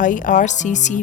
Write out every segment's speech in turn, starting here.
IRCC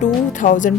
2000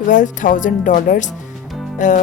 $12,000,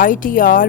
ITR,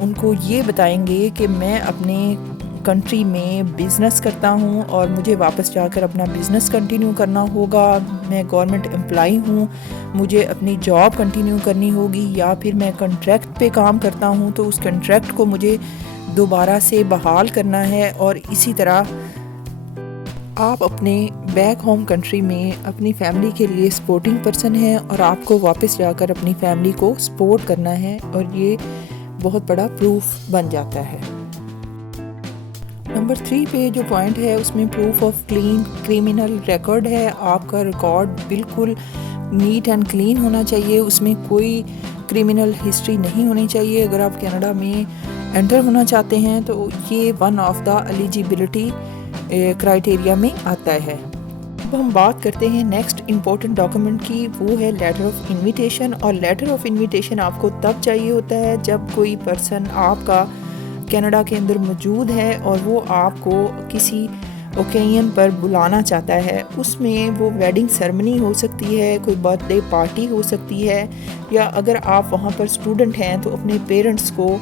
ان کو یہ بتائیں گے کہ میں اپنے کنٹری میں بزنس کرتا ہوں اور مجھے واپس جا کر اپنا بزنس کنٹینیو کرنا ہوگا، میں گورنمنٹ امپلائی ہوں، مجھے اپنی جاب کنٹینیو کرنی ہوگی، یا پھر میں کنٹریکٹ پہ کام کرتا ہوں تو اس کنٹریکٹ کو مجھے دوبارہ سے بحال کرنا ہے. اور اسی طرح آپ اپنے بیک ہوم کنٹری میں اپنی فیملی کے لیے سپورٹنگ پرسن ہیں اور آپ کو واپس جا کر اپنی فیملی کو سپورٹ کرنا ہے، اور یہ بہت بڑا پروف بن جاتا ہے. نمبر 3 پہ جو پوائنٹ ہے اس میں proof of clean criminal record ہے. آپ کا ریکارڈ بالکل نیٹ اینڈ کلین ہونا چاہیے، اس میں کوئی کرمنل ہسٹری نہیں ہونی چاہیے. اگر آپ کینیڈا میں انٹر ہونا چاہتے ہیں تو یہ one of the eligibility criteria میں آتا ہے. اب ہم بات کرتے ہیں نیکسٹ امپورٹنٹ ڈاکومنٹ کی، وہ ہے لیٹر آف انویٹیشن. اور لیٹر آف انویٹیشن آپ کو تب چاہیے ہوتا ہے جب کوئی پرسن آپ کا کینیڈا کے اندر موجود ہے اور وہ آپ کو کسی اوکیزن پر بلانا چاہتا ہے. اس میں وہ ویڈنگ سرمنی ہو سکتی ہے، کوئی برتھ ڈے پارٹی ہو سکتی ہے، یا اگر آپ وہاں پر اسٹوڈنٹ ہیں تو اپنے پیرنٹس کو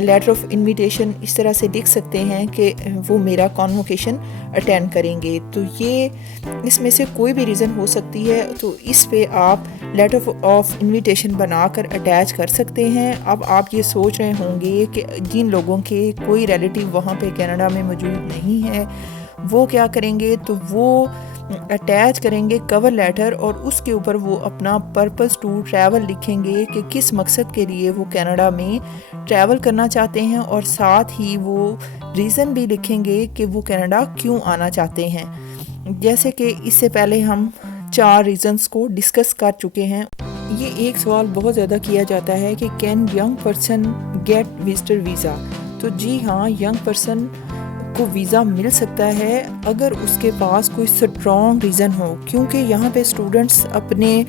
لیٹر آف انویٹیشن اس طرح سے لکھ سکتے ہیں کہ وہ میرا کانووکیشن اٹینڈ کریں گے. تو یہ اس میں سے کوئی بھی ریزن ہو سکتی ہے، تو اس پہ آپ لیٹر آف انویٹیشن بنا کر اٹیچ کر سکتے ہیں. اب آپ یہ سوچ رہے ہوں گے کہ جن لوگوں کے کوئی ریلیٹیو وہاں پہ کینیڈا میں موجود نہیں ہے وہ کیا کریں گے، تو وہ اٹیچ کریں گے کور لیٹر، اور اس کے اوپر وہ اپنا پرپس ٹو ٹریول لکھیں گے کہ کس مقصد کے لیے وہ کینیڈا میں ٹریول کرنا چاہتے ہیں، اور ساتھ ہی وہ ریزن بھی لکھیں گے کہ وہ کینیڈا کیوں آنا چاہتے ہیں. جیسے کہ اس سے پہلے ہم 4 ریزنز کو ڈسکس کر چکے ہیں. یہ ایک سوال بہت زیادہ کیا جاتا ہے کہ can young person get visitor visa. تو جی ہاں، ینگ پرسن کو ویزا مل سکتا ہے اگر اس کے پاس کوئی سٹرونگ ریزن ہو، کیونکہ یہاں پہ اسٹوڈنٹس اپنے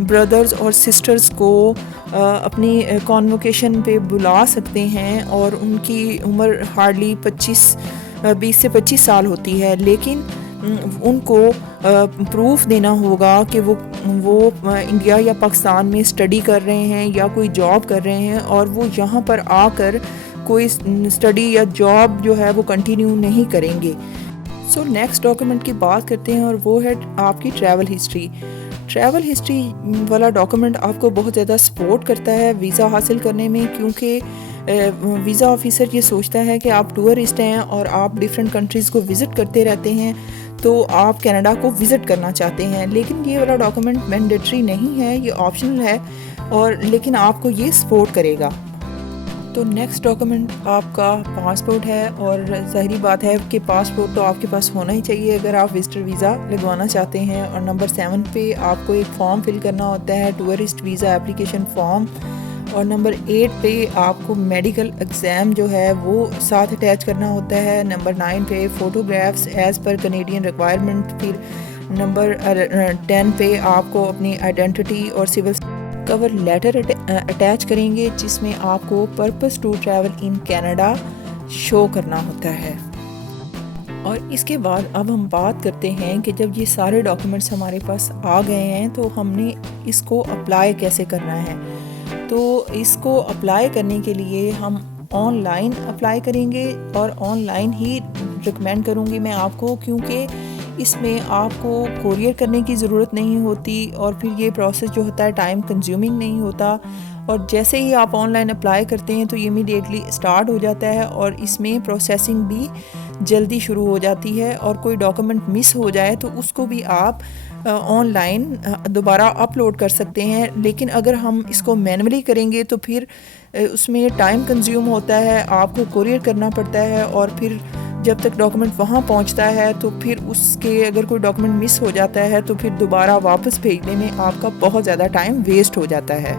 بردرز اور سسٹرز کو اپنی کانووکیشن پہ بلا سکتے ہیں، اور ان کی عمر ہارڈلی 20 سے 25 سال ہوتی ہے، لیکن ان کو پروف دینا ہوگا کہ وہ انڈیا یا پاکستان میں اسٹڈی کر رہے ہیں یا کوئی جاب کر رہے ہیں، اور وہ یہاں پر آ کر کوئی اسٹڈی یا جاب جو ہے وہ کنٹینیو نہیں کریں گے. سو نیکسٹ ڈاکومنٹ کی بات کرتے ہیں، اور وہ ہے آپ کی ٹریول ہسٹری. ٹریول ہسٹری والا ڈاکومنٹ آپ کو بہت زیادہ سپورٹ کرتا ہے ویزا حاصل کرنے میں، کیونکہ ویزا آفیسر یہ سوچتا ہے کہ آپ ٹورسٹ ہیں اور آپ ڈفرینٹ کنٹریز کو وزٹ کرتے رہتے ہیں، تو آپ کینیڈا کو وزٹ کرنا چاہتے ہیں. لیکن یہ والا ڈاکومنٹ مینڈیٹری نہیں ہے، یہ آپشنل ہے، اور لیکن آپ کو یہ سپورٹ کرے گا. تو نیکسٹ ڈاکومنٹ آپ کا پاسپورٹ ہے، اور ظاہری بات ہے کہ پاسپورٹ تو آپ کے پاس ہونا ہی چاہیے اگر آپ وزٹر ویزا لگوانا چاہتے ہیں. اور نمبر 7 پہ آپ کو ایک فارم فل کرنا ہوتا ہے، ٹورسٹ ویزا اپلیکیشن فارم. اور نمبر 8 پہ آپ کو میڈیکل ایگزام جو ہے وہ ساتھ اٹیچ کرنا ہوتا ہے. نمبر 9 پہ photographs as per Canadian requirement. پھر نمبر 10 پہ آپ کو اپنی آئیڈینٹی اور سول کور لیٹر اٹیچ کریں گے، جس میں آپ کو purpose to travel in Canada show کرنا ہوتا ہے. اور اس کے بعد اب ہم بات کرتے ہیں کہ جب یہ سارے ڈاکومنٹس ہمارے پاس آ گئے ہیں تو ہم نے اس کو اپلائی کیسے کرنا ہے. تو اس کو اپلائی کرنے کے لیے ہم آن لائن اپلائی کریں گے، اور آن لائن ہی ریکمینڈ کروں گی میں آپ کو، کیونکہ اس میں آپ کو کوریئر کرنے کی ضرورت نہیں ہوتی، اور پھر یہ پروسیس جو ہوتا ہے ٹائم کنزیومنگ نہیں ہوتا. اور جیسے ہی آپ آن لائن اپلائی کرتے ہیں تو یہ امیڈیٹلی اسٹارٹ ہو جاتا ہے، اور اس میں پروسیسنگ بھی جلدی شروع ہو جاتی ہے. اور کوئی ڈاکومنٹ مس ہو جائے تو اس کو بھی آپ آن لائن دوبارہ اپلوڈ کر سکتے ہیں. لیکن اگر ہم اس کو مینولی کریں گے تو پھر اس میں ٹائم کنزیوم ہوتا ہے، آپ کو کوریئر کرنا پڑتا ہے، اور پھر جب تک ڈاکومنٹ وہاں پہنچتا ہے تو پھر اس کے اگر کوئی ڈاکومنٹ مس ہو جاتا ہے تو پھر دوبارہ واپس بھیجنے میں آپ کا بہت زیادہ ٹائم ویسٹ ہو جاتا ہے.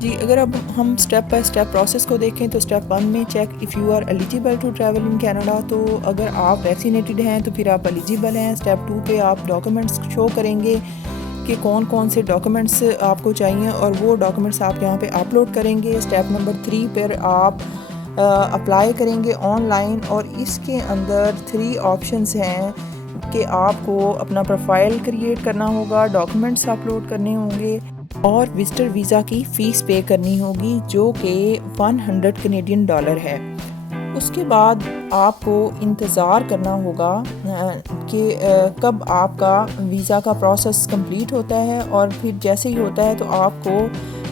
جی اگر اب ہم اسٹیپ بائی اسٹیپ پروسیس کو دیکھیں تو اسٹیپ 1 میں check if you are eligible to travel in Canada. تو اگر آپ ویکسینیٹڈ ہیں تو پھر آپ ایلیجیبل ہیں. اسٹیپ 2 پہ آپ ڈاکومنٹس شو کریں گے کہ کون کون سے ڈاکومنٹس آپ کو چاہیے، اور وہ ڈاکومنٹس آپ یہاں پہ اپلوڈ کریں گے. اسٹیپ نمبر 3 پر آپ اپلائی کریں گے آن لائن، اور اس کے اندر 3 آپشنز ہیں کہ آپ کو اپنا پروفائل کریٹ کرنا ہوگا، ڈاکومنٹس اپلوڈ کرنے ہوں گے، اور وزٹر ویزا کی فیس پے کرنی ہوگی جو کہ 100 کینیڈین ڈالر ہے۔ اس کے بعد آپ کو انتظار کرنا ہوگا کہ کب آپ کا ویزا کا پروسیس کمپلیٹ ہوتا ہے، اور پھر جیسے ہی ہوتا ہے تو آپ کو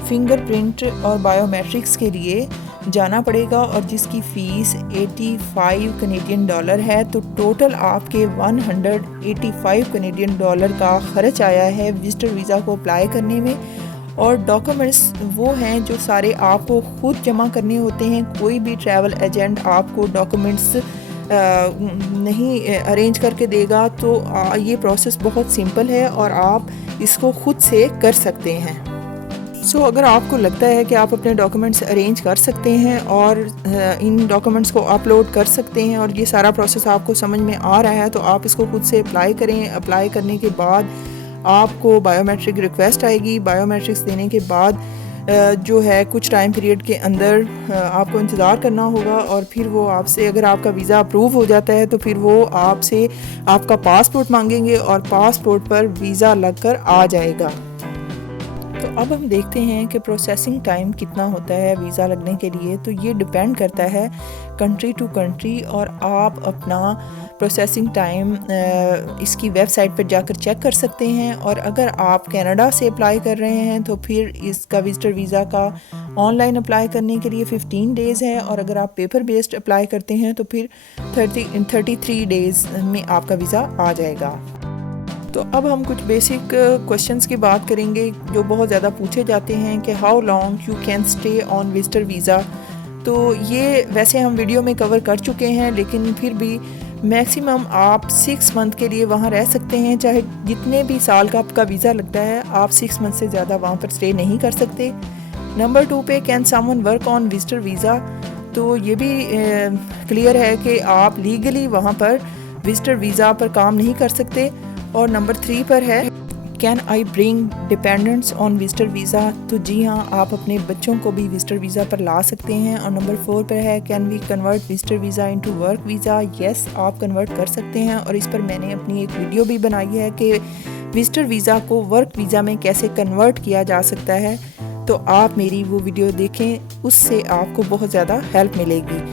فنگر پرنٹ اور بائیو میٹرکس کے لیے جانا پڑے گا، اور جس کی فیس 85 کینیڈین ڈالر ہے۔ تو ٹوٹل آپ کے 185 کینیڈین ڈالر کا خرچ آیا ہے وزٹر ویزا کو اپلائی کرنے میں۔ اور ڈاکومنٹس وہ ہیں جو سارے آپ کو خود جمع کرنے ہوتے ہیں، کوئی بھی ٹریول ایجنٹ آپ کو ڈاکومنٹس نہیں ارینج کر کے دے گا۔ تو یہ پروسیس بہت سمپل ہے اور آپ اس کو خود سے کر سکتے ہیں۔ اگر آپ کو لگتا ہے کہ آپ اپنے ڈاکومنٹس ارینج کر سکتے ہیں اور ان ڈاکومنٹس کو اپلوڈ کر سکتے ہیں، اور یہ سارا پروسیس آپ کو سمجھ میں آ رہا ہے، تو آپ اس کو خود سے اپلائی کریں۔ اپلائی کرنے کے بعد آپ کو بائیو میٹرک ریکویسٹ آئے گی۔ بائیو میٹرکس دینے کے بعد جو ہے کچھ ٹائم پیریڈ کے اندر آپ کو انتظار کرنا ہوگا، اور پھر وہ آپ سے، اگر آپ کا ویزا اپروو ہو جاتا ہے تو پھر وہ آپ سے آپ کا پاسپورٹ مانگیں گے، اور پاسپورٹ پر ویزا لگ کر آ جائے گا۔ تو اب ہم دیکھتے ہیں کہ پروسیسنگ ٹائم کتنا ہوتا ہے ویزا لگنے کے لیے۔ تو یہ ڈیپینڈ کرتا ہے کنٹری ٹو کنٹری، اور آپ اپنا پروسیسنگ ٹائم اس کی ویب سائٹ پر جا کر چیک کر سکتے ہیں۔ اور اگر آپ کینیڈا سے اپلائی کر رہے ہیں تو پھر اس کا وزٹر ویزا کا آن لائن اپلائی کرنے کے لیے 15 ڈیز ہے، اور اگر آپ پیپر بیسڈ اپلائی کرتے ہیں تو پھر 33 ڈیز میں آپ کا ویزا آ جائے گا۔ تو اب ہم کچھ بیسک کوشچنس کی بات کریں گے جو بہت زیادہ پوچھے جاتے ہیں کہ how long you can stay on visitor visa. تو یہ ویسے ہم ویڈیو میں کور کر چکے ہیں، لیکن پھر بھی میکسیمم آپ 6 منتھ کے لیے وہاں رہ سکتے ہیں، چاہے جتنے بھی سال کا آپ کا ویزا لگتا ہے، آپ 6 منتھ سے زیادہ وہاں پر اسٹے نہیں کر سکتے۔ نمبر 2 پہ can some one work on visitor visa. تو یہ بھی کلیئر ہے کہ آپ لیگلی وہاں پر وزٹر ویزا پر کام نہیں کر سکتے۔ اور نمبر 3 پر ہے can I bring dependents on visitor visa. تو جی ہاں، آپ اپنے بچوں کو بھی وزٹر ویزا پر لا سکتے ہیں۔ اور نمبر 4 پر ہے can we convert visitor visa into work visa. Yes, آپ کنورٹ کر سکتے ہیں، اور اس پر میں نے اپنی ایک ویڈیو بھی بنائی ہے کہ وزٹر ویزا کو ورک ویزا میں کیسے کنورٹ کیا جا سکتا ہے۔ تو آپ میری وہ ویڈیو دیکھیں، اس سے آپ کو بہت زیادہ ہیلپ ملے گی۔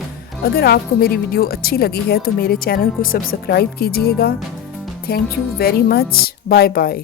اگر آپ کو میری ویڈیو اچھی لگی ہے تو میرے چینل کو سبسکرائب کیجیے گا۔ Thank you very much. Bye bye.